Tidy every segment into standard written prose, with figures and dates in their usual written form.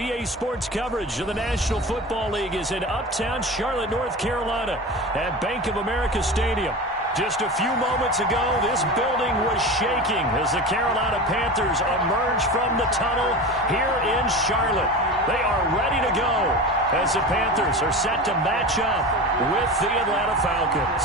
EA Sports coverage of the National Football League is in uptown Charlotte, North Carolina at Bank of America Stadium. Just a few moments ago, this building was shaking as the Carolina Panthers emerge from the tunnel here in Charlotte. They are ready to go as the Panthers are set to match up with the Atlanta Falcons.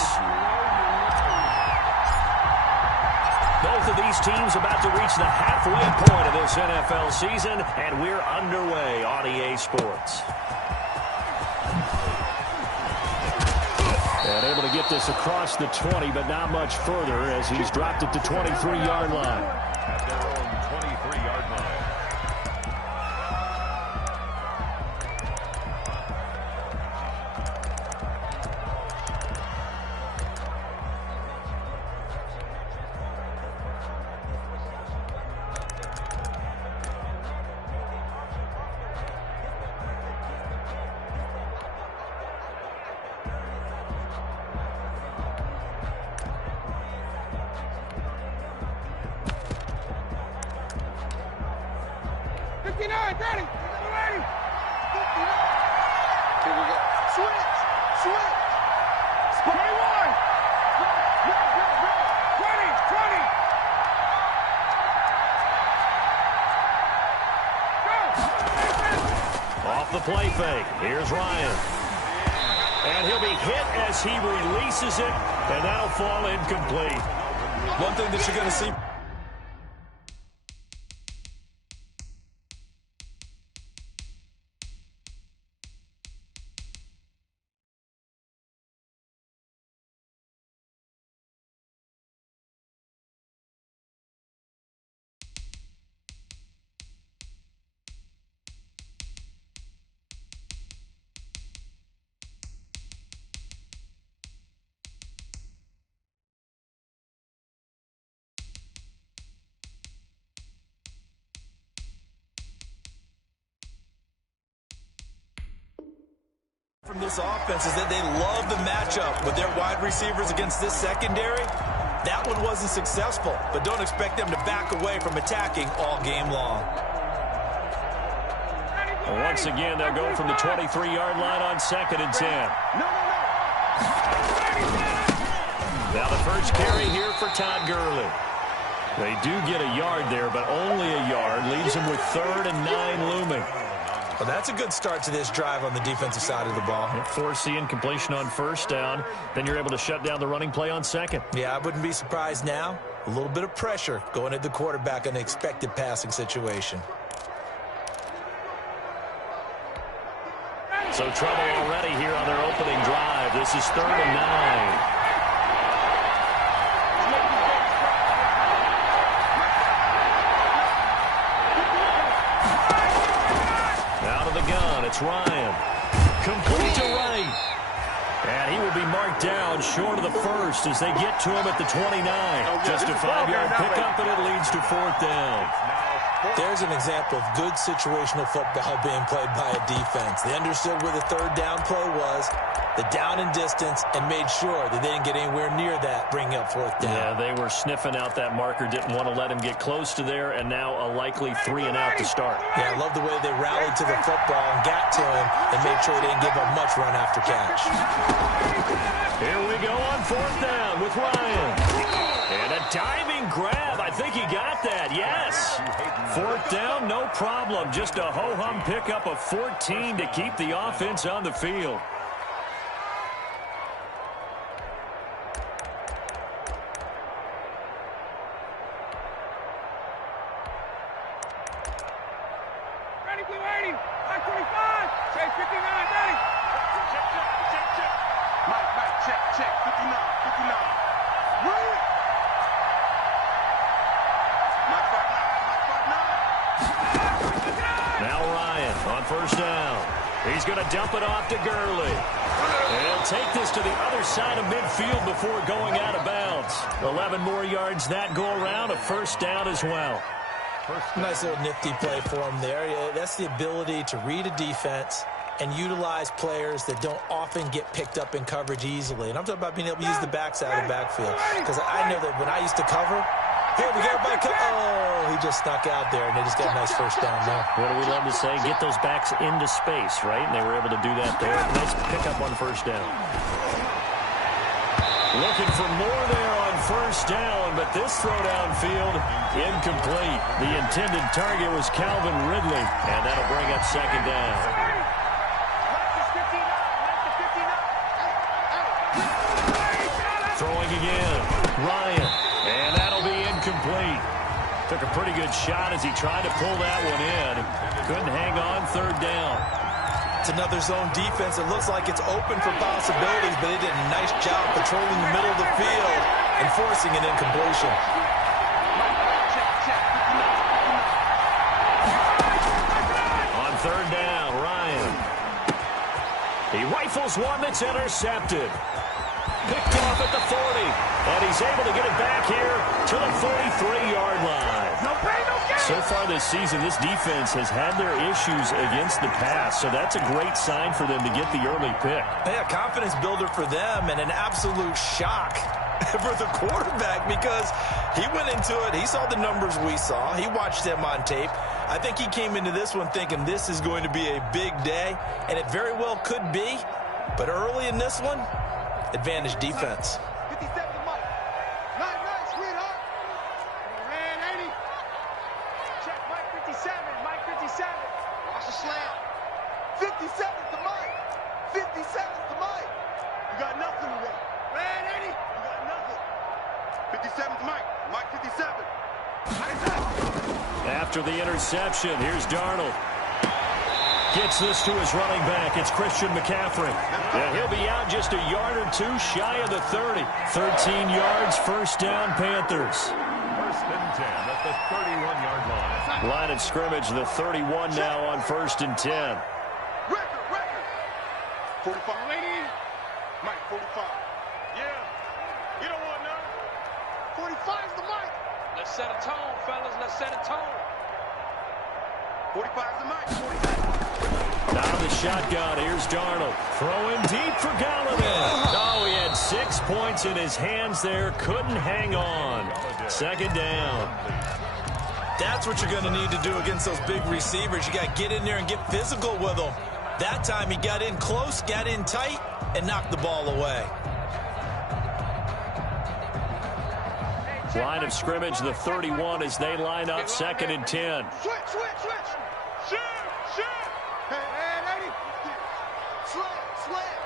Both of these teams about to reach the halfway point of this NFL season, and we're underway on EA Sports. And able to get this across the 20, but not much further as he's dropped it to 23-yard line. At their own 23-yard line. The play fake. Here's Ryan. And he'll be hit as he releases it, and that'll fall incomplete. One thing that you're going to see. From this offense is that they love the matchup with their wide receivers against this secondary. That one wasn't successful, but don't expect them to back away from attacking all game long. Well, once again, they'll go from the 23-yard line on 2nd and 10. Now the first carry here for Todd Gurley. They do get a yard there, but only a yard. Leaves them with 3rd and 9 looming. Well, that's a good start to this drive on the defensive side of the ball. Force the incompletion on 1st down. Then you're able to shut down the running play on 2nd. Yeah, I wouldn't be surprised now. A little bit of pressure going at the quarterback in an expected passing situation. So trouble already here on their opening drive. This is 3rd and 9. It's Ryan. Complete to right. And he will be marked down short of the 1st as they get to him at the 29. Just a 5-yard pickup, and it leads to 4th down. There's an example of good situational football being played by a defense. They understood where the 3rd down play was, the down and distance, and made sure that they didn't get anywhere near that, bringing up 4th down. Yeah, they were sniffing out that marker, didn't want to let him get close to there, and now a likely 3-and-out to start. Yeah, I love the way they rallied to the football and got to him and made sure they didn't give up much run after catch. Here we go on 4th down with Ryan. And a diving grab. I think he got that, yes. 4th down, no problem. Just a ho-hum pickup of 14 to keep the offense on the field. He's going to dump it off to Gurley. And he'll take this to the other side of midfield before going out of bounds. 11 more yards that go around, a 1st down as well. Nice little nifty play for him there. That's the ability to read a defense and utilize players that don't often get picked up in coverage easily. And I'm talking about being able to use the backside of the backfield. Because I know that when I used to cover, Hey, we got everybody come. Oh, he just snuck out there, and they just got a nice first down there. What do we love to say? Get those backs into space, right? And they were able to do that there. Nice pickup on first down. Looking for more there on first down, but this throw downfield, incomplete. The intended target was Calvin Ridley, and that'll bring up second down. Throwing again, Ryan, and that'll be incomplete. Took a pretty good shot as he tried to pull that one in. Couldn't hang on third down. It's another zone defense. It looks like it's open for possibilities, but they did a nice job patrolling the middle of the field and forcing an incompletion. On third down, Ryan. He rifles one that's intercepted. Picked off at the 40, and he's able to get it back here to the 43-yard line. So far this season, this defense has had their issues against the pass, so that's a great sign for them to get the early pick. Yeah, confidence builder for them and an absolute shock for the quarterback because he went into it. He saw the numbers we saw. He watched them on tape. I think he came into this one thinking this is going to be a big day, and it very well could be. But early in this one, advantage defense. 57 to Mike. Nice, sweetheart. Ran 80. Check Mike 57. Mike 57. Watch the slam. 57 to Mike. 57 to Mike. You got nothing today. Ran 80. You got nothing. 57 to Mike. Mike 57. After the interception, here's Darnold. Gets this to his running back. It's Christian McCaffrey. And he'll be out just a yard or two shy of the 30. 13 yards, first down, Panthers. First and 10 at the 31-yard line. Line of scrimmage, the 31 now on first and 10. Record. 45. Lady. Mike 45. Yeah. You don't want none. 45's the Mike. Let's set a tone, fellas. Let's set a tone. 45's the Mike. 45. Out of the shotgun, here's Darnold. Throwing deep for Galladay. Oh, he had 6 points in his hands there. Couldn't hang on. Second down. That's what you're going to need to do against those big receivers. You got to get in there and get physical with them. That time he got in close, got in tight, and knocked the ball away. Line of scrimmage, the 31 as they line up second and 10. Switch. Shoot. Hey, 80. Slam.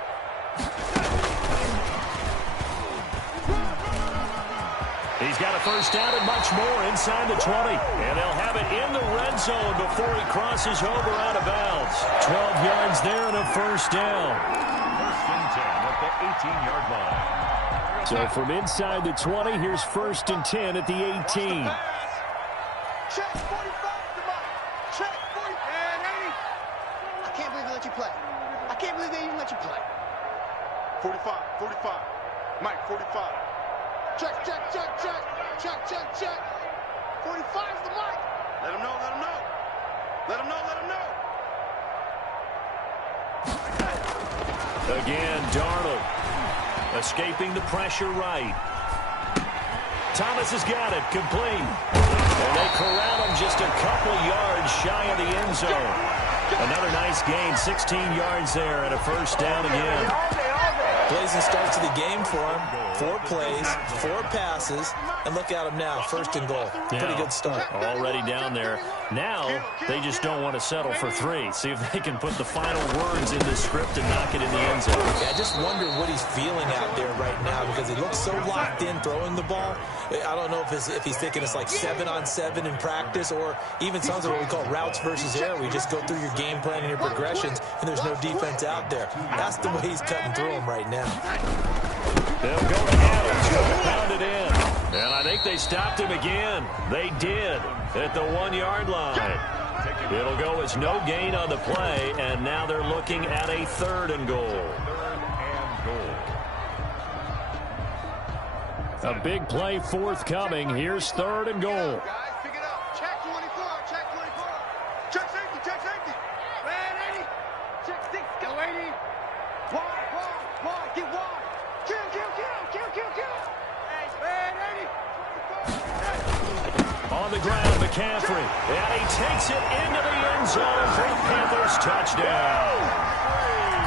He's got a first down and much more inside the 20. And they'll have it in the red zone before he crosses over out of bounds. 12 yards there and a first down. First and 10 at the 18-yard line. So from inside the 20, here's first and 10 at the 18. Check 45 to Mike. Check 40. And 80. I can't believe they let you play. I can't believe they even let you play. 45. Mike 45. Check. 45's the Mike. Let him know. Again, Darnold escaping the pressure right. Thomas has got it, complete. And they corral him just a couple yards shy of the end zone. Another nice gain, 16 yards there and a first down again. Blazing start to the game for him. 4 plays, 4 passes, and look at him now, first and goal. Pretty good start. Already down there. Now, they just don't want to settle for 3. See if they can put the final words in the script and knock it in the end zone. Yeah, I just wonder what he's feeling out there right now because he looks so locked in throwing the ball. I don't know if he's thinking it's like 7-on-7 in practice or even something what we call routes versus air, where you just go through your game plan and your progressions and there's no defense out there. That's the way he's cutting through them right now. They'll go to Adams, going to pound it in. And I think they stopped him again. They did at the 1-yard line. It'll go as no gain on the play, and now they're looking at a 3rd and goal. A big play forthcoming. Here's 3rd and goal. Guys, pick it up. Check 24. Check safety. Man, 80. Check 6. Go 80. Wide. Get wide. Kill. Man, 80. on the ground, McCaffrey. And he takes it into the end zone for the Panthers touchdown.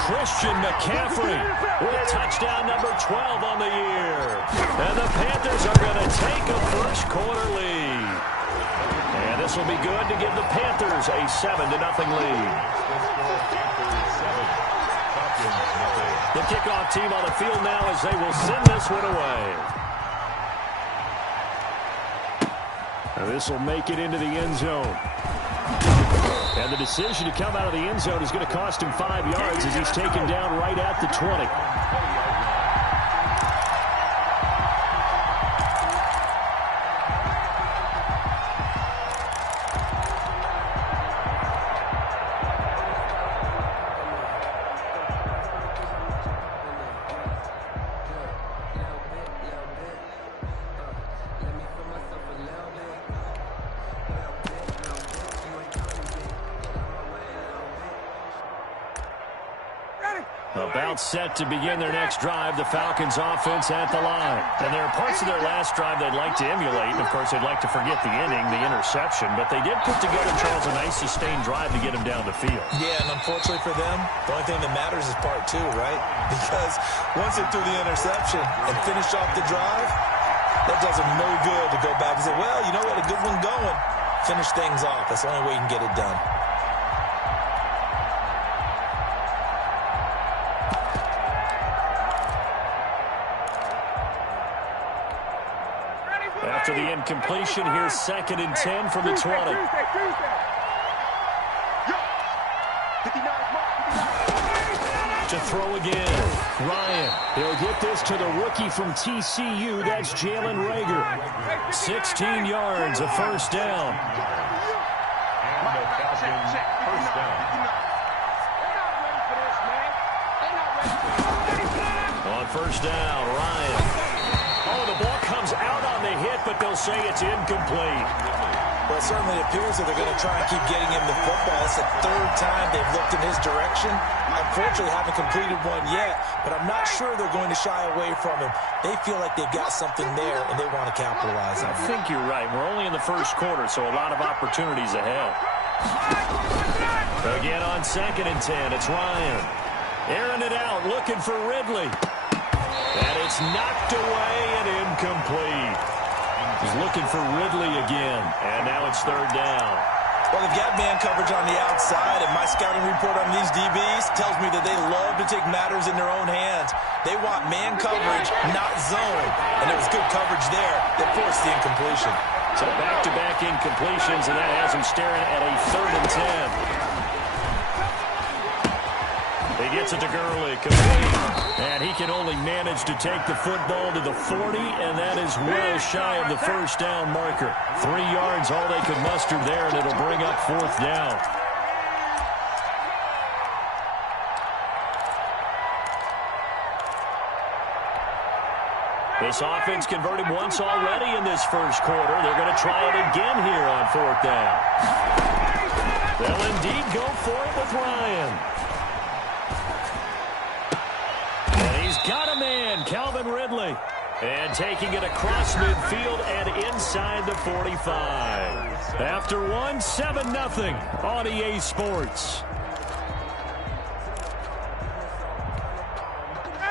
Christian McCaffrey with touchdown number 12 on the year. And the Panthers are going to take a first quarter lead. And this will be good to give the Panthers a 7-0 lead. The kickoff team on the field now as they will send this one away. And this will make it into the end zone. And the decision to come out of the end zone is going to cost him 5 yards as he's taken down right at the 20. About set to begin their next drive, the Falcons offense at the line. And there are parts of their last drive they'd like to emulate. And, of course, they'd like to forget the inning, the interception. But they did put together, Charles, a nice sustained drive to get them down the field. Yeah, and unfortunately for them, the only thing that matters is part 2, right? Because once they threw the interception and finished off the drive, that does them no good to go back and say, well, you know what, a good one going. Finish things off. That's the only way you can get it done. After the incompletion, here's 2nd and 10 from the 20. To throw again. Ryan. He'll get this to the rookie from TCU. That's Jalen Reagor. 16 yards, a first down. And the Falcons first down. On first down, Ryan. Oh, the ball comes out on the hit, but they'll say it's incomplete. Well, it certainly appears that they're going to try and keep getting him the football. It's the 3rd time they've looked in his direction. Unfortunately, haven't completed one yet, but I'm not sure they're going to shy away from him. They feel like they've got something there, and they want to capitalize on it. I think you're right. We're only in the first quarter, so a lot of opportunities ahead. Again on 2nd and 10, it's Ryan. Airing it out, looking for Ridley. And it's knocked away and incomplete. He's looking for Ridley again. And now it's 3rd down. Well, they've got man coverage on the outside, and my scouting report on these DBs tells me that they love to take matters in their own hands. They want man coverage, not zone. And there was good coverage there that forced the incompletion. So back-to-back incompletions, and that has him staring at a 3rd and 10. He gets it to Gurley, complete, and he can only manage to take the football to the 40, and that is well shy of the first down marker. 3 yards, all they could muster there, and it'll bring up 4th down. This offense converted once already in this first quarter. They're going to try it again here on 4th down. They'll indeed go for it with Ryan. He's got a man, Calvin Ridley. And taking it across midfield and inside the 45. After one, 7-0 on EA Sports.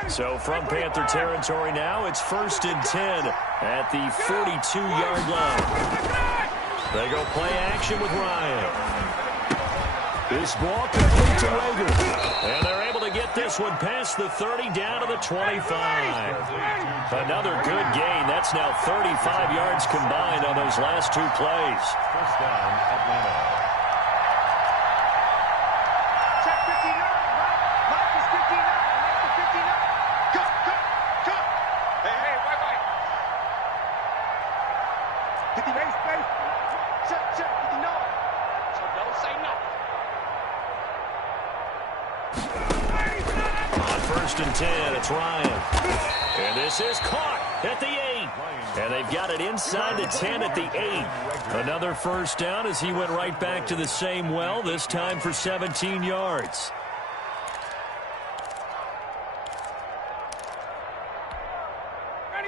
So from Panther territory now, it's 1st and 10 at the 42-yard line. They go play action with Ryan. This ball complete to Reagor. And they're able to get this one past the 30 down to the 25. Another good gain. That's now 35 yards combined on those last 2 plays. First down, Atlanta. Check 59. Mike is 59. Mike is 59. Go, go, go. Hey, wait. 59 space. Check, 59. So don't say nothing. On 1st and 10, it's Ryan. And this is caught at the 8. And they've got it inside the 10 at the 8. Another first down as he went right back to the same well, this time for 17 yards.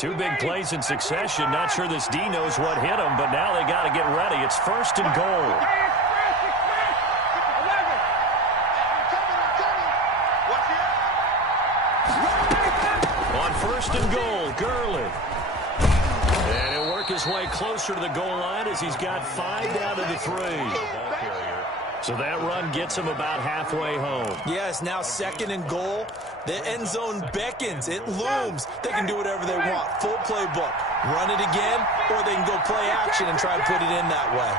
Two big plays in succession. Not sure this D knows what hit him, but now they got to get ready. It's 1st and goal. On 1st and goal, Gurley. And he'll work his way closer to the goal line as he's got 5 down to the 3. So that run gets him about halfway home. Yes, now 2nd and goal. The end zone beckons. It looms. They can do whatever they want. Full playbook. Run it again, or they can go play action and try and put it in that way.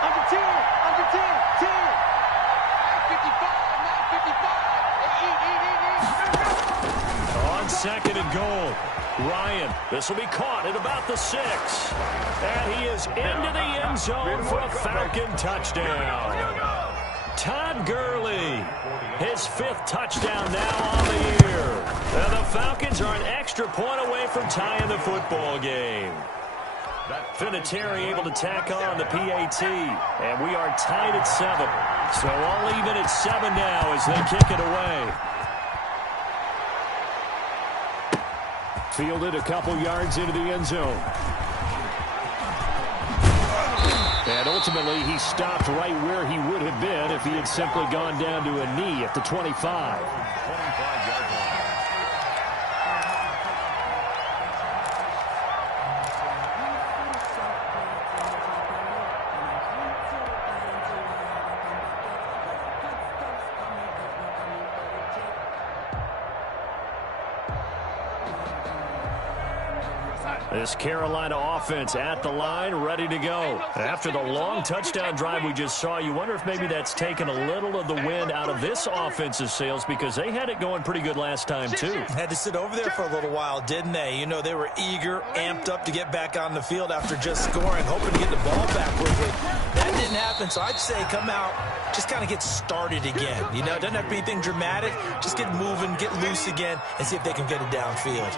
Under 10, under 10, 10. 955, 955. On 2nd and goal, Ryan. This will be caught at about the 6. And he is into the end zone for a Falcon touchdown. Todd Gurley, his 5th touchdown now on the year. And the Falcons are an extra point away from tying the football game. Vinatieri able to tack on the PAT. And we are tied at 7. So all even at 7 now as they kick it away. Fielded a couple yards into the end zone. And ultimately, he stopped right where he would have been if he had simply gone down to a knee at the 25. 25-yard line. This Carolina offense at the line, ready to go. After the long touchdown drive we just saw, you wonder if maybe that's taken a little of the wind out of this offense's sails because they had it going pretty good last time, too. Had to sit over there for a little while, didn't they? You know, they were eager, amped up to get back on the field after just scoring, hoping to get the ball back quickly. That didn't happen, so I'd say come out, just kind of get started again. You know, it doesn't have to be anything dramatic. Just get moving, get loose again, and see if they can get it downfield.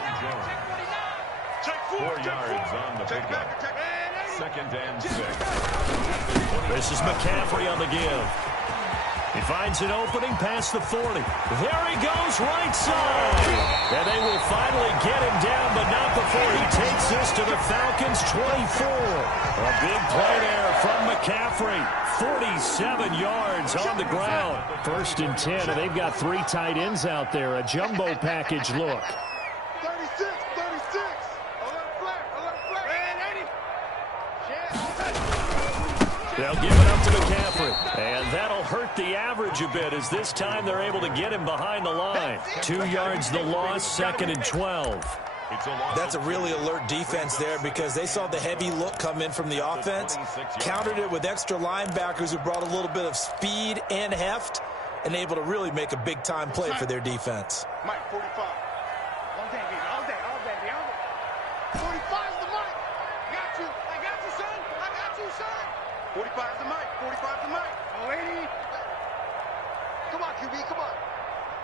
4 yards on the pickup. 2nd and 6. This is McCaffrey on the give. He finds an opening past the 40. There he goes, right side. And they will finally get him down, but not before he takes this to the Falcons' 24. A big play there from McCaffrey. 47 yards on the ground. 1st and 10, and they've got 3 tight ends out there. A jumbo package look. 36, 36. They'll give it up to McCaffrey. And that'll hurt the average a bit as this time they're able to get him behind the line. 2 yards the loss, 2nd and 12. That's a really alert defense there because they saw the heavy look come in from the offense, countered it with extra linebackers who brought a little bit of speed and heft, and able to really make a big-time play for their defense. Mike, 45. All day, baby. All day, all day, baby. 45's the Mike. Got you. I got you, son. I got you, son. 45's the Mike. 45's the Mike. Oh, 80. Come on, QB. Come on.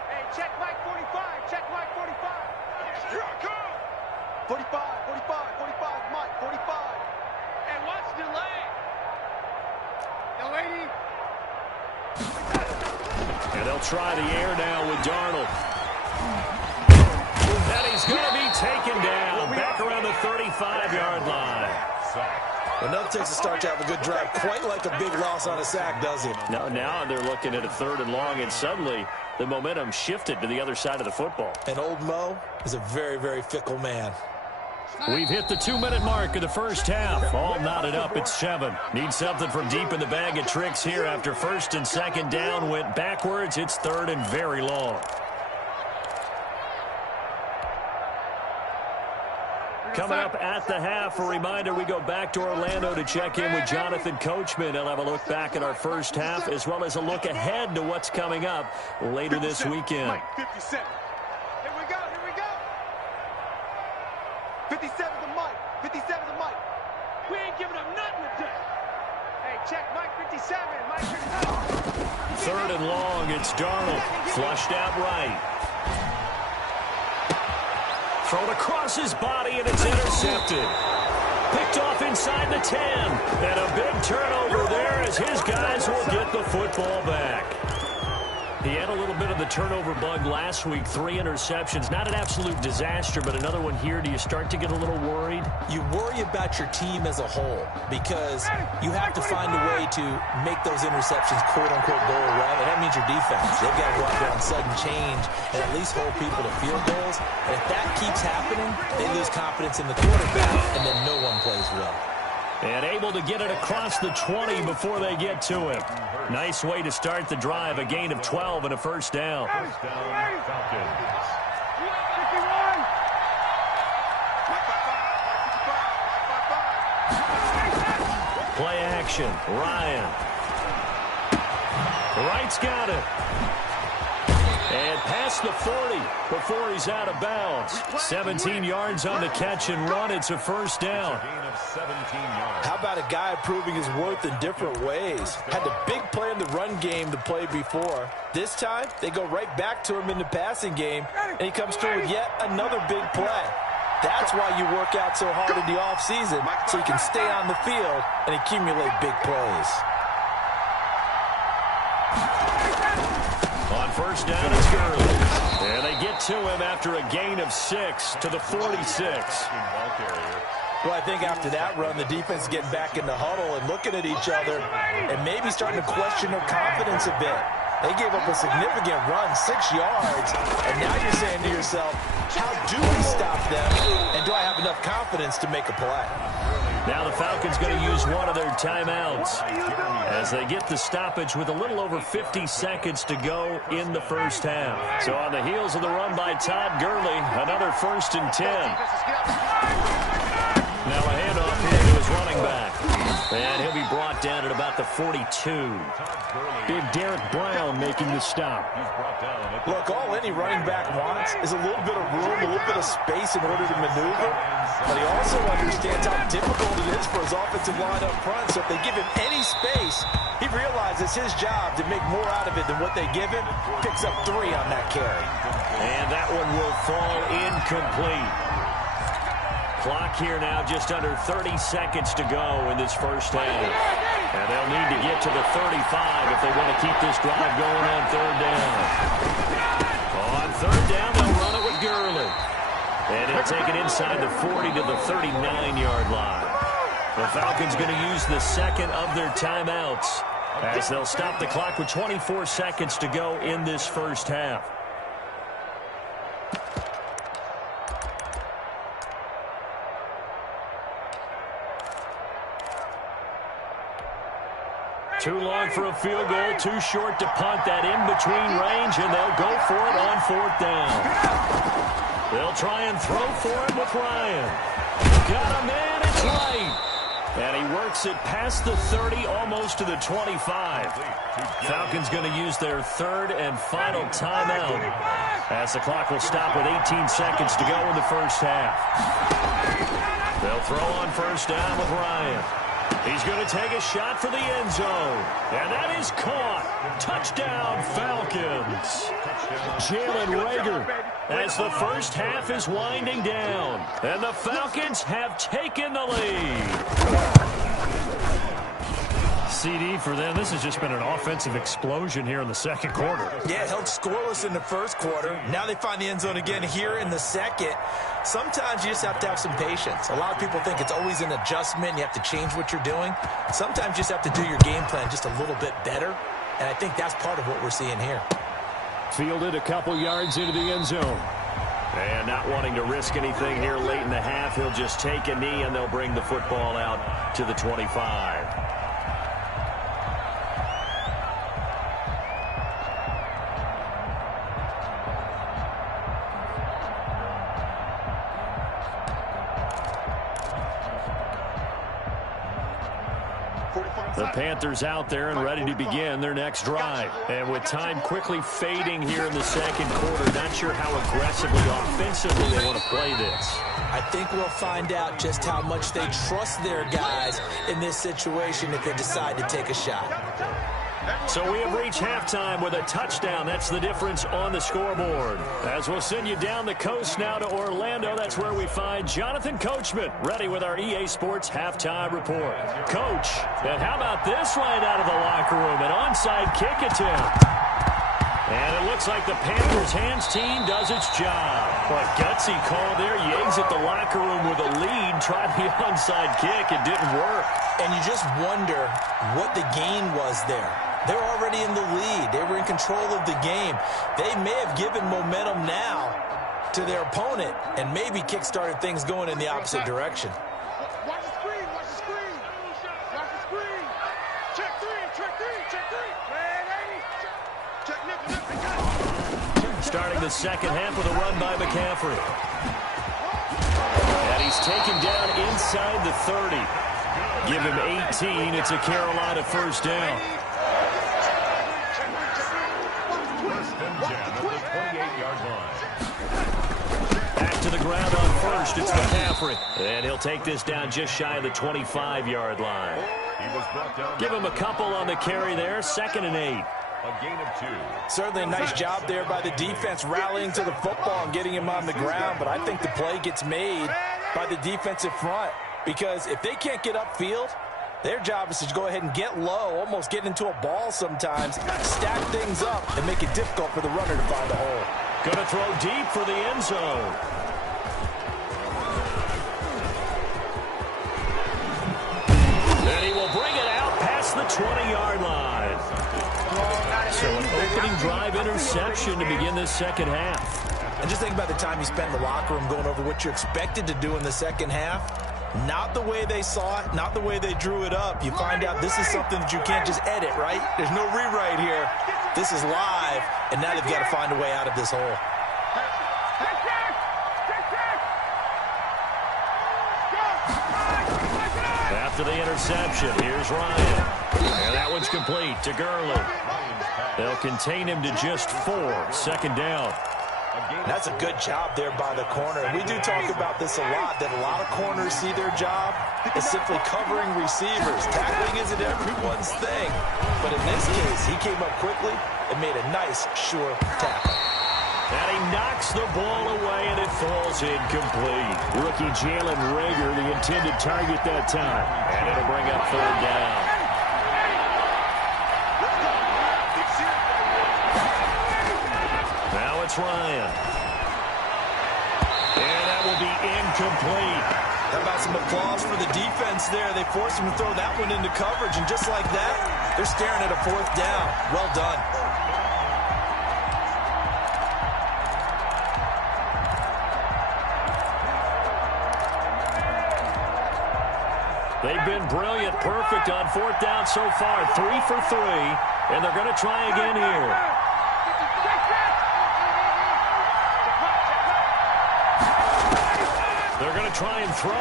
Hey, check Mike 45. Check Mike 45. Here I come. 45, 45, 45, Mike. 45. Hey, watch the leg. No, 80. And they'll try the air now with Darnold. And he's going to be taken down back around the 35-yard line. Well, nothing takes a start to have a good drive, quite like a big loss on a sack, does it? No, now they're looking at a 3rd and long, and suddenly the momentum shifted to the other side of the football. And old Mo is a very, very fickle man. We've hit the 2-minute mark of the first half. All knotted up at 7. Need something from deep in the bag of tricks here after 1st and 2nd down went backwards. It's 3rd and very long. Coming up at the half, a reminder, we go back to Orlando to check in with Jonathan Coachman. He'll have a look back at our first half as well as a look ahead to what's coming up later this weekend. Mike, 57. Here we go, here we go. 57 to Mike, 57 to Mike. We ain't giving up nothing today. Hey, check Mike 57, Mike 57. 3rd and long, it's Darnold, flushed out right. Thrown across his body, and it's intercepted. Picked off inside the 10. And a big turnover there as his guys will get the football back. He had a little bit of the turnover bug last week, 3 interceptions. Not an absolute disaster, but another one here. Do you start to get a little worried? You worry about your team as a whole because you have to find a way to make those interceptions quote-unquote go away, and that means your defense. They've got to go out there on sudden change and at least hold people to field goals. And if that keeps happening, they lose confidence in the quarterback, and then no one plays well. And able to get it across the 20 before they get to him. Nice way to start the drive. A gain of 12 and a first down. First down, Falcons. Play action. Ryan. Wright's got it. And past the 40 before he's out of bounds. 17 yards on the catch and run. It's a first down. How about a guy proving his worth in different ways? Had the big play in the run game to play before. This time, they go right back to him in the passing game, and he comes through with yet another big play. That's why you work out so hard in the offseason, so you can stay on the field and accumulate big plays. On first down, it's Gurley. And they get to him after a gain of 6 to the 46. Well, I think after that run, the defense is getting back in the huddle and looking at each other and maybe starting to question their confidence a bit. They gave up a significant run, 6 yards, and now you're saying to yourself, how do we stop them, and do I have enough confidence to make a play? Now the Falcons going to use one of their timeouts as they get the stoppage with a little over 50 seconds to go in the first half. So on the heels of the run by Todd Gurley, another 1st and 10. Now a handoff here to his running back. And he'll be brought down at about the 42. Big Derek Brown making the stop. Look, all any running back wants is a little bit of room, a little bit of space in order to maneuver. But he also understands how difficult it is for his offensive line up front. So if they give him any space, he realizes his job to make more out of it than what they give him. Picks up 3 on that carry. And that one will fall incomplete. Clock here now, just under 30 seconds to go in this first half. And they'll need to get to the 35 if they want to keep this drive going on 3rd down. On 3rd down, they'll run it with Gurley. And he'll take it inside the 40 to the 39-yard line. The Falcons going to use the second of their timeouts as they'll stop the clock with 24 seconds to go in this first half. Too long for a field goal, too short to punt that in-between range, and they'll go for it on 4th down. They'll try and throw for it with Ryan. Got a man, it's right. And he works it past the 30, almost to the 25. Falcons going to use their 3rd and final timeout as the clock will stop with 18 seconds to go in the first half. They'll throw on 1st down with Ryan. He's going to take a shot for the end zone. And that is caught. Touchdown, Falcons. Jalen Reagor as the first half is winding down. And the Falcons have taken the lead. CD for them. This has just been an offensive explosion here in the second quarter. Yeah, held scoreless in the first quarter. Now they find the end zone again here in the second. Sometimes you just have to have some patience. A lot of people think it's always an adjustment. You have to change what you're doing. Sometimes you just have to do your game plan just a little bit better. And I think that's part of what we're seeing here. Fielded a couple yards into the end zone. And not wanting to risk anything here late in the half, he'll just take a knee and they'll bring the football out to the 25. The Panthers out there and ready to begin their next drive. And with time quickly fading here in the second quarter, not sure how aggressively, offensively they want to play this. I think we'll find out just how much they trust their guys in this situation if they decide to take a shot. So we have reached halftime with a touchdown. That's the difference on the scoreboard. As we'll send you down the coast now to Orlando, that's where we find Jonathan Coachman, ready with our EA Sports halftime report. Coach, and how about this right out of the locker room? An onside kick attempt. And it looks like the Panthers' hands team does its job. What gutsy call there. You exit the locker room with a lead, try the onside kick. It didn't work. And you just wonder what the gain was there. They're already in the lead. They were in control of the game. They may have given momentum now to their opponent and maybe kick-started things going in the opposite direction. Watch the screen, watch the screen. Watch the screen. Check three, check three, check three. Man, 80. Check nickel, I got it. Starting the second half with a run by McCaffrey. And he's taken down inside the 30. Give him 18. It's a Carolina first down. First and 10 at the 28-yard line. Back to the ground on first. It's McCaffrey. And he'll take this down just shy of the 25-yard line. He was brought down. Give him a couple on the carry there. 2nd and 8. A gain of 2. Certainly a nice job there by the defense rallying to the football and getting him on the ground, but I think the play gets made by the defensive front because if they can't get upfield, their job is to go ahead and get low, almost get into a ball sometimes, stack things up, and make it difficult for the runner to find a hole. Going to throw deep for the end zone. And he will bring it out past the 20-yard line. So an opening drive interception to begin this second half. And just think about the time you spend in the locker room going over what you expected to do in the second half. Not the way they saw it, not the way they drew it up. You find out this is something that you can't just edit, right? There's no rewrite here. This is live, and now they've got to find a way out of this hole. After the interception, here's Ryan. And that one's complete to Gurley. They'll contain him to just 4. 2nd down. That's a good job there by the corner. And we do talk about this a lot, that a lot of corners see their job as simply covering receivers. Tackling isn't everyone's thing. But in this case, he came up quickly and made a nice, sure tackle. And he knocks the ball away, and it falls incomplete. Rookie Jalen Reagor, the intended target that time. And it'll bring up 3rd down. Now it's Ryan. And that will be incomplete. How about some applause for the defense there? They forced him to throw that one into coverage, and just like that, they're staring at a 4th down. Well done. They've been brilliant, perfect on 4th down so far. 3 for 3, and they're going to try again here. They're going to try and throw.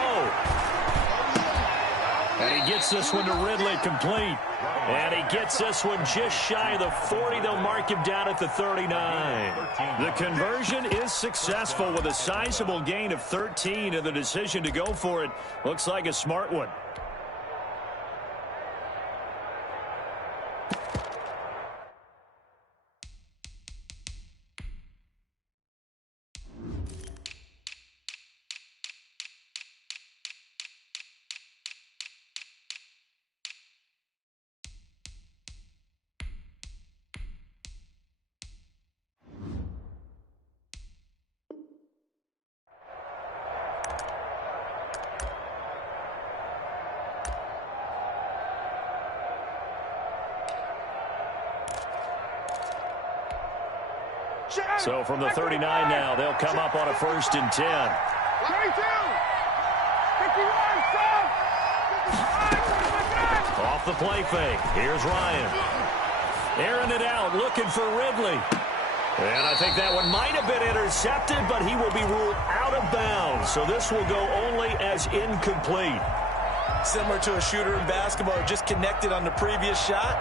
And he gets this one to Ridley complete. And he gets this one just shy of the 40. They'll mark him down at the 39. The conversion is successful with a sizable gain of 13, and the decision to go for it looks like a smart one. So from the 39 now, they'll come up on a 1st and 10. 22. 51, son. Off the play fake. Here's Ryan. Airing it out, looking for Ridley. And I think that one might have been intercepted, but he will be ruled out of bounds. So this will go only as incomplete. Similar to a shooter in basketball, just connected on the previous shot.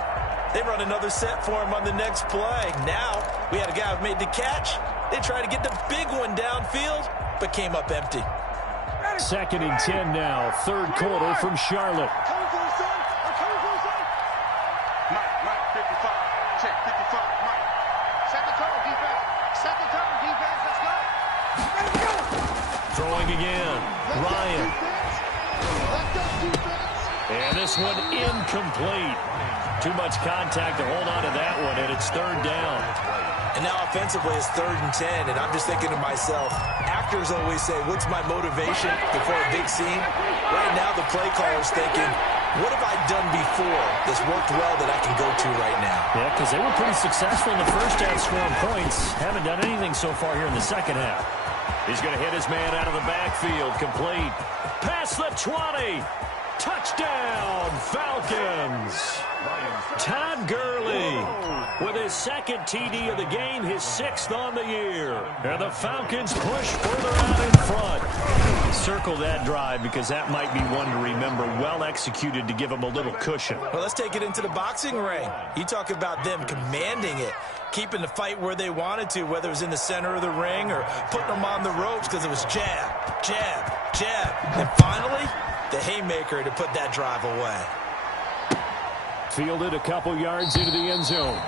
They run another set for him on the next play. Now, we had a guy who made the catch. They tried to get the big one downfield, but came up empty. 2nd and 10 now, 3rd quarter from Charlotte. Coming for the son. I'm coming for the son. Mike, 55. Check, 55. Mike. Set the tone, defense. Set the tone, defense. Let's go. Let's go. Throwing again. Ryan. Let's go, defense. And this one incomplete. Too much contact to hold on to that one, and it's 3rd down. And now offensively it's 3rd and 10, and I'm just thinking to myself, actors always say, what's my motivation before a big scene? Right now the play caller's thinking, what have I done before that's worked well that I can go to right now? Yeah, because they were pretty successful in the first half scoring points. Haven't done anything so far here in the second half. He's going to hit his man out of the backfield. Complete. Past the 20. Touchdown, Falcons. Todd Gurley with his 2nd TD of the game, his 6th on the year. And the Falcons push further out in front. Circle that drive because that might be one to remember. Well executed to give them a little cushion. Well, let's take it into the boxing ring. You talk about them commanding it, keeping the fight where they wanted to, whether it was in the center of the ring or putting them on the ropes because it was jab, jab, jab. And finally, the haymaker to put that drive away. Fielded a couple yards into the end zone.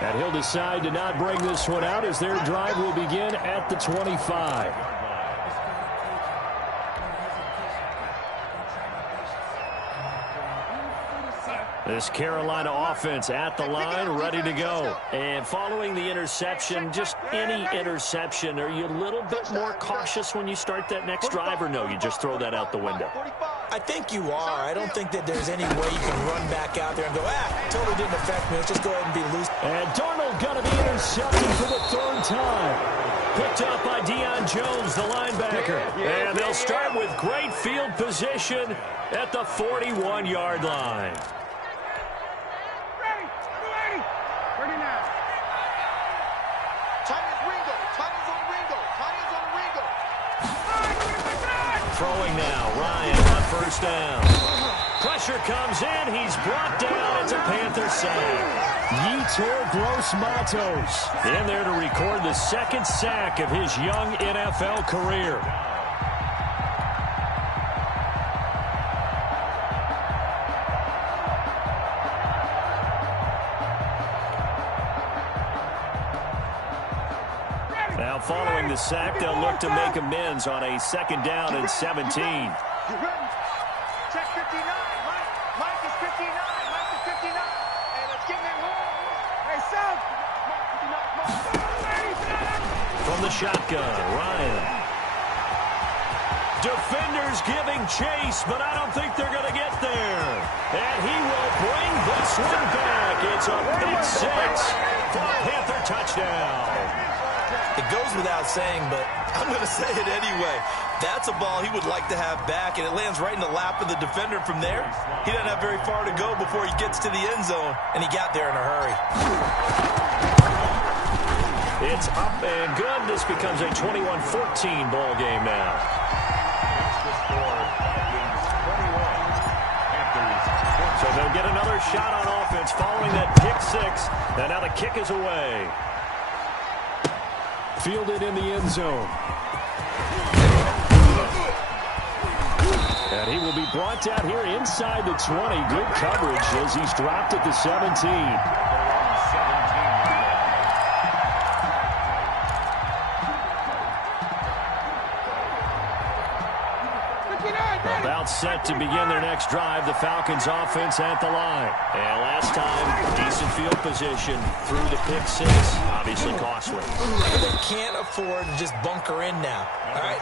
And he'll decide to not bring this one out as their drive will begin at the 25. This Carolina offense at the line, ready to go. And following the interception, just any interception, are you a little bit more cautious when you start that next drive, or no, you just throw that out the window? I think you are. I don't think that there's any way you can run back out there and go, totally didn't affect me. Let's just go ahead and be loose. And Darnold going to be intercepted for the 3rd time. Picked up by Deion Jones, the linebacker. And they'll start with great field position at the 41-yard line. Throwing now, Ryan on 1st down. Pressure comes in, he's brought down, it's a Panther sack. Yetur Gross-Matos in there to record the 2nd sack of his young NFL career. Now following the sack, they'll look to make amends on a 2nd down and 17. Check 59. Mike is 59. Mike is 59. And let's get him home. Hey, son. From the shotgun, Ryan. Defenders giving chase, but I don't think they're going to get there. And he will bring this one back. It's a pick 6 for a Panther touchdown. It goes without saying, but I'm going to say it anyway. That's a ball he would like to have back, and it lands right in the lap of the defender from there. He doesn't have very far to go before he gets to the end zone, and he got there in a hurry. It's up and good. This becomes a 21-14 ball game now. So they'll get another shot on offense following that pick 6, and now the kick is away. Fielded in the end zone. And he will be brought down here inside the 20. Good coverage as he's dropped at the 17. About set to begin their next drive. The Falcons offense at the line. And last time, decent field position through the pick 6. Obviously costly. They can't afford to just bunker in now. All right,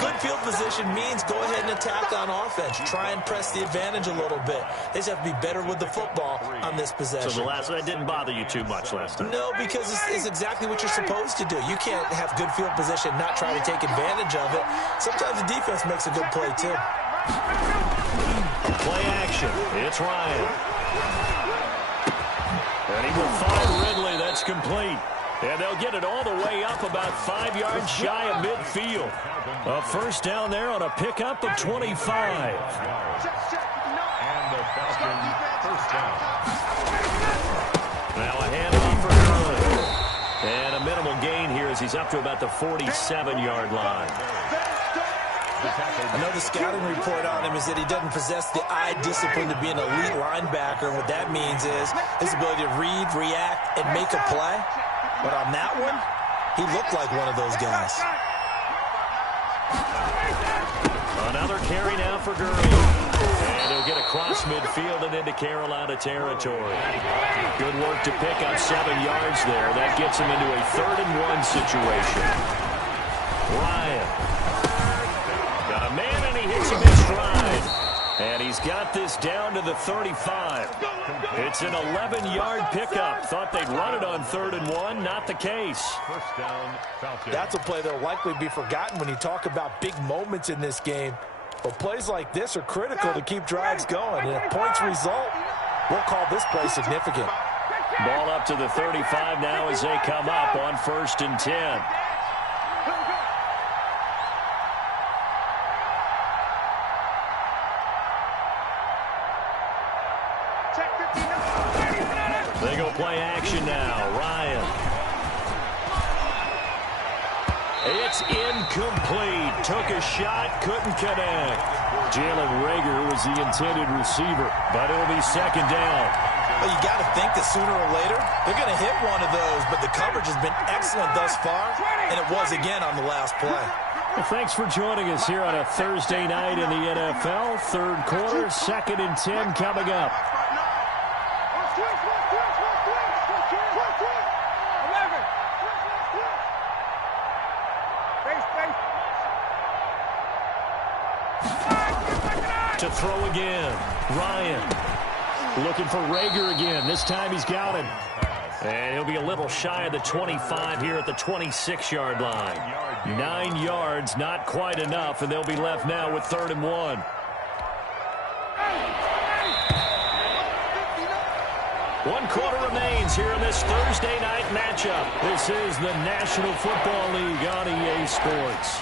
good field position means go ahead and attack on offense. Try and press the advantage a little bit. They just have to be better with the football on this possession. So that didn't bother you too much last time? No, because it's exactly what you're supposed to do. You can't have good field position, not try to take advantage of it. Sometimes the defense makes a good play, too. Play action. It's Ryan. And he will find Ridley. That's complete. And they'll get it all the way up about 5 yards shy of midfield. A 1st down there on a pickup of 25. And the Falcons 1st down. Now a handoff for Gurley. And a minimal gain here as he's up to about the 47-yard line. I know the scouting report on him is that he doesn't possess the eye discipline to be an elite linebacker. And what that means is his ability to read, react, and make a play. But on that one, he looked like one of those guys. Another carry now for Gurley. And he'll get across midfield and into Carolina territory. Good work to pick up 7 yards there. That gets him into a 3rd and 1 situation. Ryan. Got a man, and he hits him in stride. And he's got this down to the 35. It's an 11-yard pickup. Thought they'd run it on 3rd and 1. Not the case. First down, Falcons. That's a play that will likely be forgotten when you talk about big moments in this game. But plays like this are critical to keep drives going. And if points result, we'll call this play significant. Ball up to the 35 now as they come up on 1st and 10. They go play action now. Ryan. It's incomplete. Took a shot, couldn't connect. Jalen Reagor was the intended receiver, but it'll be 2nd down. Well, you got to think that sooner or later, they're going to hit one of those, but the coverage has been excellent thus far, and it was again on the last play. Well, thanks for joining us here on a Thursday night in the NFL. 3rd quarter, 2nd and 10 coming up. To throw again. Ryan looking for Reagor again. This time he's got him. And he'll be a little shy of the 25 here at the 26-yard line. 9 yards, not quite enough, and they'll be left now with 3rd and 1. One quarter remains here in this Thursday night matchup. This is the National Football League on EA Sports.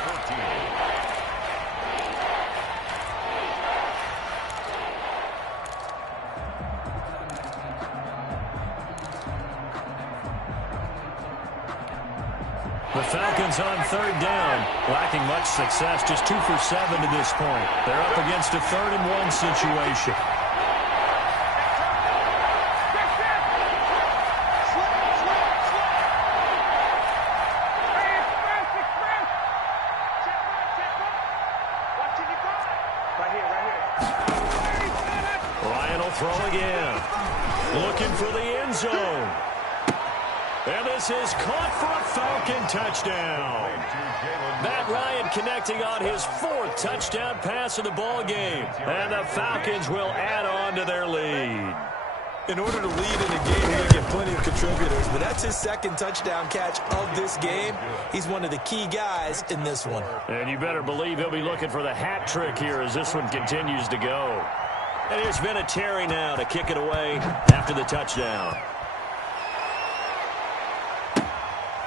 The Falcons on 3rd down, lacking much success, just 2 for 7 to this point. They're up against a 3rd and 1 situation. Ryan will throw again, looking for the end zone. And this is caught for a Falcon touchdown. Matt Ryan connecting on his 4th touchdown pass of the ball game. And the Falcons will add on to their lead. In order to lead in a game, you're going to get plenty of contributors, but that's his 2nd touchdown catch of this game. He's one of the key guys in this one. And you better believe he'll be looking for the hat trick here as this one continues to go. And here's Vinatieri now to kick it away after the touchdown.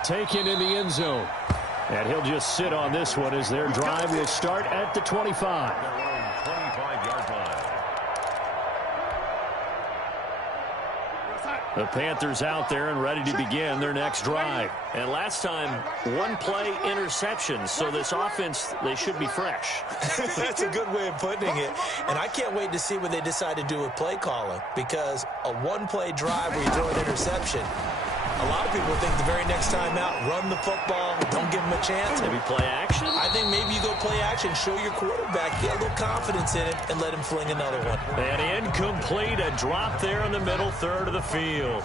Taken in the end zone. And he'll just sit on this one as their drive will start at the 25. 25-yard line. The Panthers out there and ready to begin their next drive. And last time, 1-play interception. So this offense, they should be fresh. That's a good way of putting it. And I can't wait to see what they decide to do with play calling, because a 1-play drive where you throw an interception, a lot of people think the very next time out, run the football, don't give him a chance. Maybe play action? I think maybe you go play action, show your quarterback, get a little confidence in it, and let him fling another one. And incomplete, a drop there in the middle third of the field.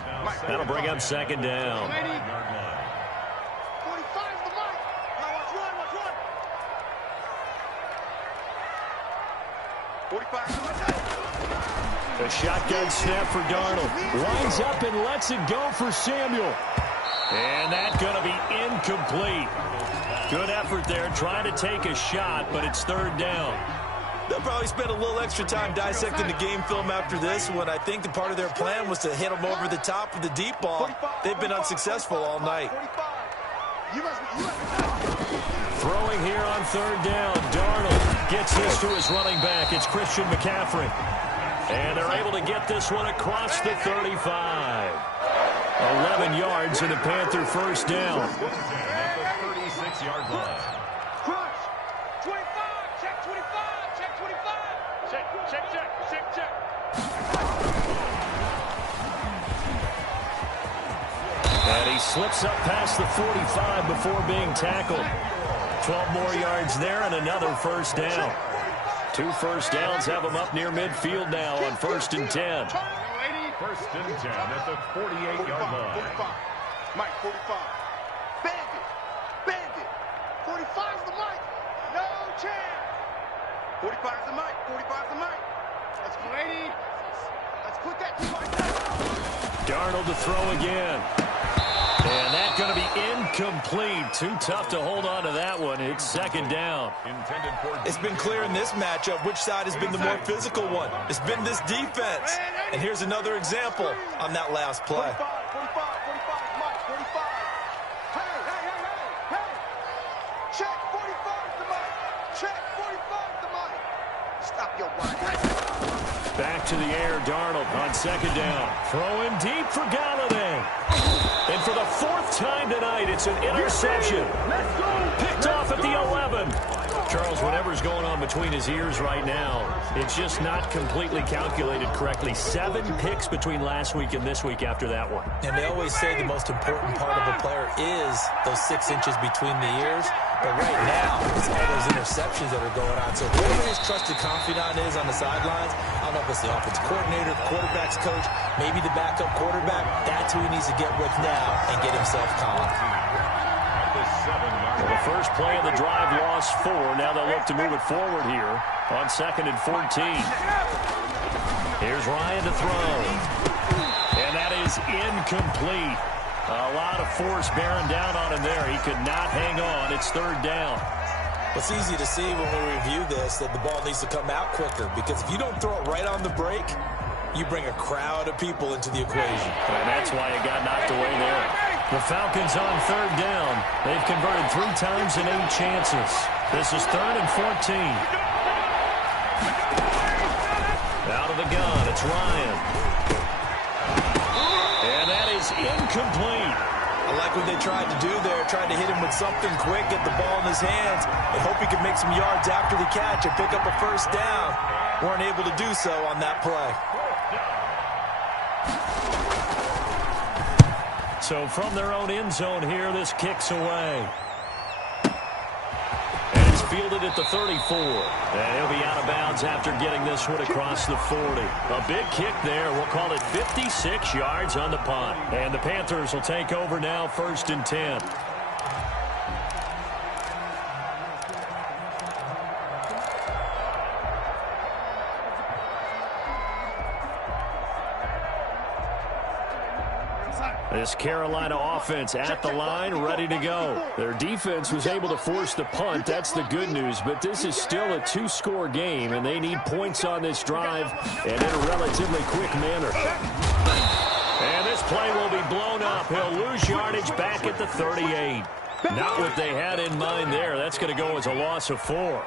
That'll bring up 2nd down. 45 the mark. Watch one. 45. A shotgun snap for Darnold. Lines up and lets it go for Samuel. And that's going to be incomplete. Good effort there, trying to take a shot, but it's 3rd down. They'll probably spend a little extra time dissecting the game film after this one. I think the part of their plan was to hit them over the top of the deep ball. They've been unsuccessful all night. Throwing here on 3rd down. Darnold gets this to his running back. It's Christian McCaffrey. And they're able to get this one across the 35. 11 yards and a Panther 1st down. At the 36-yard line. Crunch. 25. Check 25. Check 25. Check. And he slips up past the 45 before being tackled. 12 more yards there and another 1st down. 2 first downs have them up near midfield now on 1st and 10. 1st and 10 at the 48-yard line. 45. Mike, 45. Bandit. Bandit. 45's the Mike. No chance. 45's the Mike. 45's the Mike. Let's go, 80. Let's put that team right there. Darnold to throw again. And that's going to be incomplete. Too tough to hold on to that one. It's 2nd down. It's been clear in this matchup which side has been the more physical one. It's been this defense. And here's another example on that last play. 45, 45, Mike, 45. Hey. Check 45's the Mike. Check 45's the Mike. Stop your whine. Back to the air, Darnold on 2nd down. Throwing deep for Galladay. And for the 4th time tonight, it's an interception. Picked off at the 11. Charles, whatever's going on between his ears right now, it's just not completely calculated correctly. 7 picks between last week and this week after that one. And they always say the most important part of a player is those 6 inches between the ears. But right now, it's all those interceptions that are going on. So whoever his trusted confidant is on the sidelines, I don't know if it's the offensive coordinator, the quarterback's coach, maybe the backup quarterback, that's who he needs to get with now and get himself calm. Well, the first play of the drive lost 4. Now they'll look to move it forward here on 2nd and 14. Here's Ryan to throw. And that is incomplete. A lot of force bearing down on him there. He could not hang on. It's 3rd down. It's easy to see when we review this that the ball needs to come out quicker, because if you don't throw it right on the break, you bring a crowd of people into the equation. And that's why it got knocked away there. The Falcons on 3rd down. They've converted 3 times in 8 chances. This is 3rd and 14. Out of the gun, it's Ryan. And that is incomplete. I like what they tried to do there, tried to hit him with something quick, get the ball in his hands, and hope he could make some yards after the catch and pick up a 1st down. Weren't able to do so on that play. So from their own end zone here, this kicks away. And it's fielded at the 34. And he'll be out of bounds after getting this one across the 40. A big kick there. We'll call it 56 yards on the punt. And the Panthers will take over now, 1st and 10. This Carolina offense at the line, ready to go. Their defense was able to force the punt. That's the good news. But this is still a 2-score game, and they need points on this drive and in a relatively quick manner. And this play will be blown up. He'll lose yardage back at the 38. Not what they had in mind there. That's going to go as a loss of 4.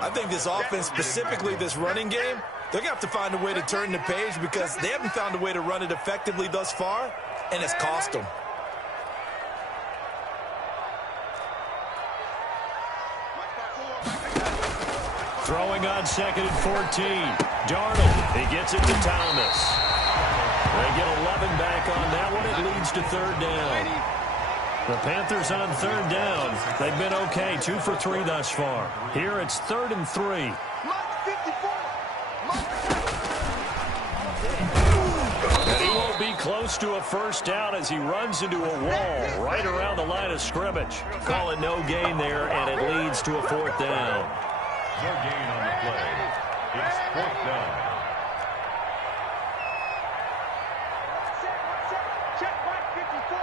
I think this offense, specifically this running game, they're going to have to find a way to turn the page, because they haven't found a way to run it effectively thus far. And it's cost them. Throwing on 2nd and 14. Darnold, he gets it to Thomas. They get 11 back on that one. It leads to 3rd down. The Panthers on 3rd down. They've been okay, 2 for 3 thus far. Here it's 3rd and 3. Close to a 1st down as he runs into a wall right around the line of scrimmage. Call it no gain there, and it leads to a 4th down. No gain on the play. It's 4th down. Check Mike 54.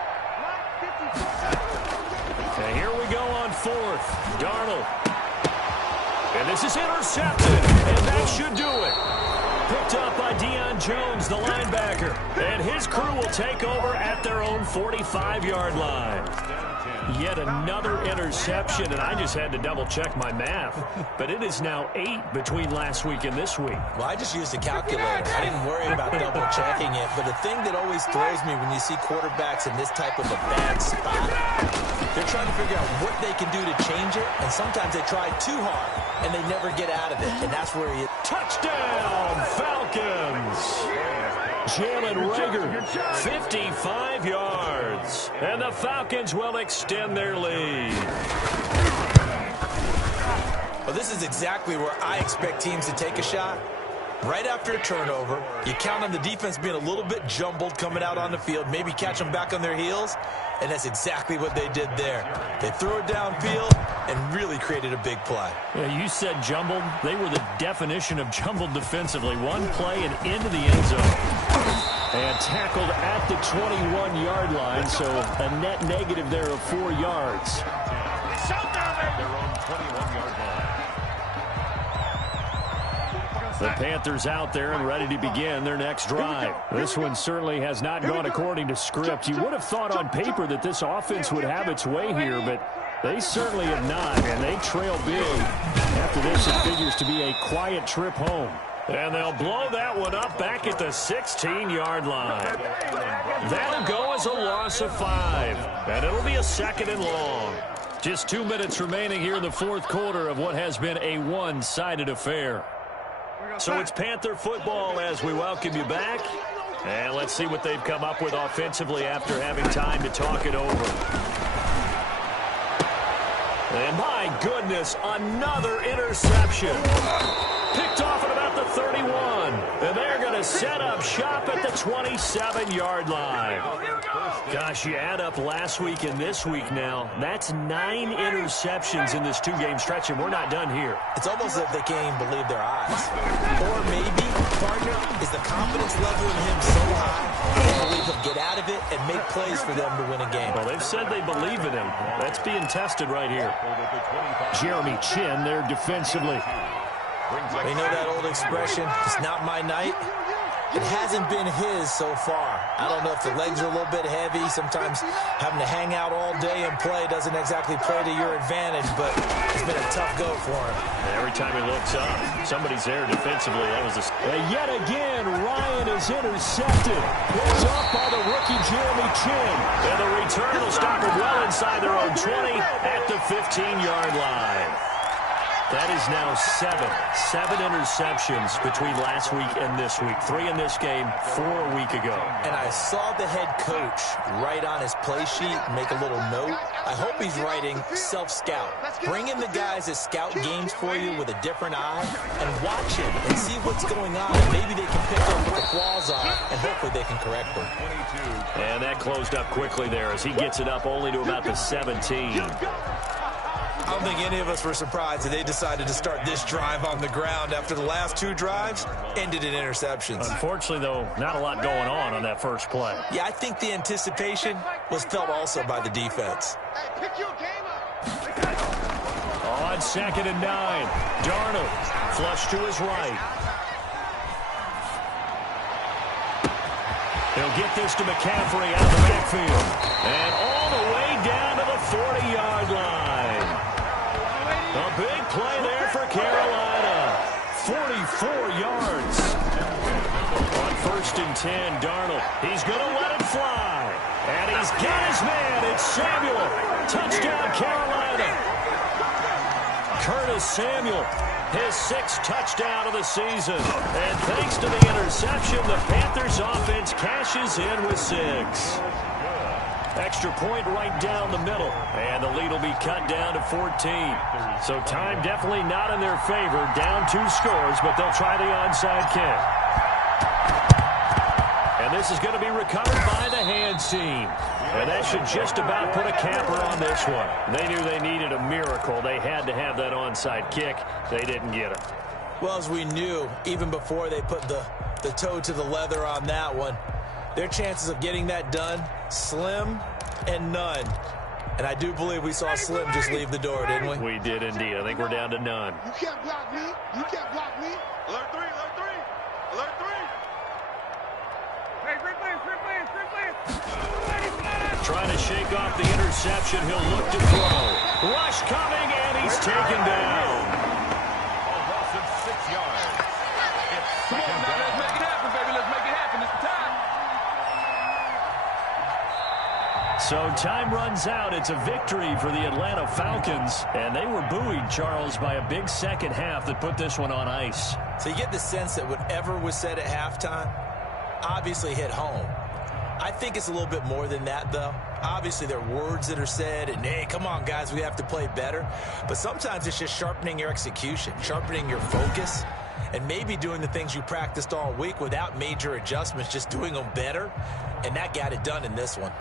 And here we go on 4th. Darnold. And this is intercepted, and that should do it. Picked up by Deion Jones, the linebacker. And his crew will take over at their own 45-yard line. Yet another interception, and I just had to double-check my math. But it is now 8 between last week and this week. Well, I just used a calculator. I didn't worry about double-checking it. But the thing that always throws me when you see quarterbacks in this type of a bad spot, they're trying to figure out what they can do to change it. And sometimes they try too hard, and they never get out of it. And that's where you... Touchdown, Falcons! Jalen Reagor, 55 yards. And the Falcons will extend their lead. Well, this is exactly where I expect teams to take a shot. Right after a turnover, you count on the defense being a little bit jumbled coming out on the field, maybe catch them back on their heels, and that's exactly what they did there. They threw it downfield and really created a big play. Yeah, you said jumbled. They were the definition of jumbled defensively. One play and into the end zone. And tackled at the 21-yard line, so a net negative there of 4 yards. Their own 21-yard line. The Panthers out there and ready to begin their next drive. This one certainly has not gone according to script. You would have thought on paper that this offense would have its way here, but they certainly have not, and they trail big. After this, it figures to be a quiet trip home. And they'll blow that one up back at the 16-yard line. That'll go as a loss of 5, and it'll be a 2nd and long. Just 2 minutes remaining here in the fourth quarter of what has been a one-sided affair. So it's Panther football as we welcome you back. And let's see what they've come up with offensively after having time to talk it over. And my goodness, another interception. Picked off at about the 31. And they're going to set up shop at the 27-yard line. Gosh, you add up last week and this week now. That's 9 interceptions in this 2-game stretch, and we're not done here. It's almost as if they can't even believe their eyes. Or maybe, partner, is the confidence level in him so high, they believe he'll get out of it and make plays for them to win a game. Well, they've said they believe in him. That's being tested right here. Jeremy Chin there defensively. You know that old expression, it's not my night? It hasn't been his so far. I don't know if the legs are a little bit heavy. Sometimes having to hang out all day and play doesn't exactly play to your advantage, but it's been a tough go for him. Every time he looks up, somebody's there defensively. That was and yet again, Ryan is intercepted. Picked up by the rookie Jeremy Chin. And the return will stop him well inside their own 20 at the 15-yard line. That is now 7 interceptions between last week and this week. 3 in this game, 4 a week ago. And I saw the head coach write on his play sheet, make a little note. I hope he's writing self-scout. Bring in the guys that scout games for you with a different eye and watch him and see what's going on. And maybe they can pick up what the flaws are, and hopefully they can correct them. And that closed up quickly there as he gets it up only to about the 17. I don't think any of us were surprised that they decided to start this drive on the ground after the last 2 drives ended in interceptions. Unfortunately, though, not a lot going on that first play. Yeah, I think the anticipation was felt also by the defense. On 2nd and 9, Darnold flush to his right. He'll get this to McCaffrey out of the backfield. And all the way down to the 40-yard line. A big play there for Carolina. 44 yards. On 1st and 10, Darnold. He's going to let it fly. And he's got his man. It's Samuel. Touchdown, Carolina. Curtis Samuel, his 6th touchdown of the season. And thanks to the interception, the Panthers offense cashes in with 6. Extra point right down the middle. And the lead will be cut down to 14. So time definitely not in their favor. Down 2 scores, but they'll try the onside kick. And this is going to be recovered by the hands team. And that should just about put a capper on this one. They knew they needed a miracle. They had to have that onside kick. They didn't get it. Well, as we knew, even before they put the toe to the leather on that one, their chances of getting that done, slim and none. And I do believe we saw Slim just leave the door, didn't we? We did indeed. I think we're down to none. You can't block me. You can't block me. Alert 3, alert 3. Alert 3. Hey, free play. Trying to shake off the interception. He'll look to throw. Rush coming, and he's taken down. A loss of 6 yards. It's Come on, now, let's make it happen, baby. Let's make it happen. It's the time. So time runs out. It's a victory for the Atlanta Falcons. And they were buoyed, Charles, by a big second half that put this one on ice. So you get the sense that whatever was said at halftime obviously hit home. I think it's a little bit more than that, though. Obviously, there are words that are said, and, hey, come on, guys, we have to play better. But sometimes it's just sharpening your execution, sharpening your focus, and maybe doing the things you practiced all week without major adjustments, just doing them better. And that got it done in this one.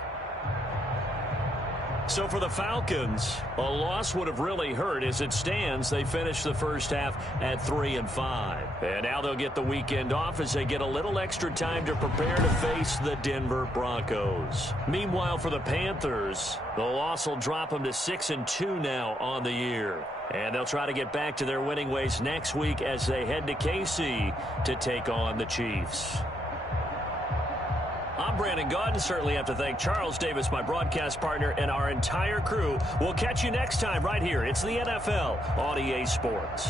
So for the Falcons, a loss would have really hurt. As it stands, they finished the first half at 3-5. And now they'll get the weekend off as they get a little extra time to prepare to face the Denver Broncos. Meanwhile, for the Panthers, the loss will drop them to 6-2 now on the year. And they'll try to get back to their winning ways next week as they head to KC to take on the Chiefs. I'm Brandon Gaudin. Certainly have to thank Charles Davis, my broadcast partner, and our entire crew. We'll catch you next time right here. It's the NFL on EA Sports.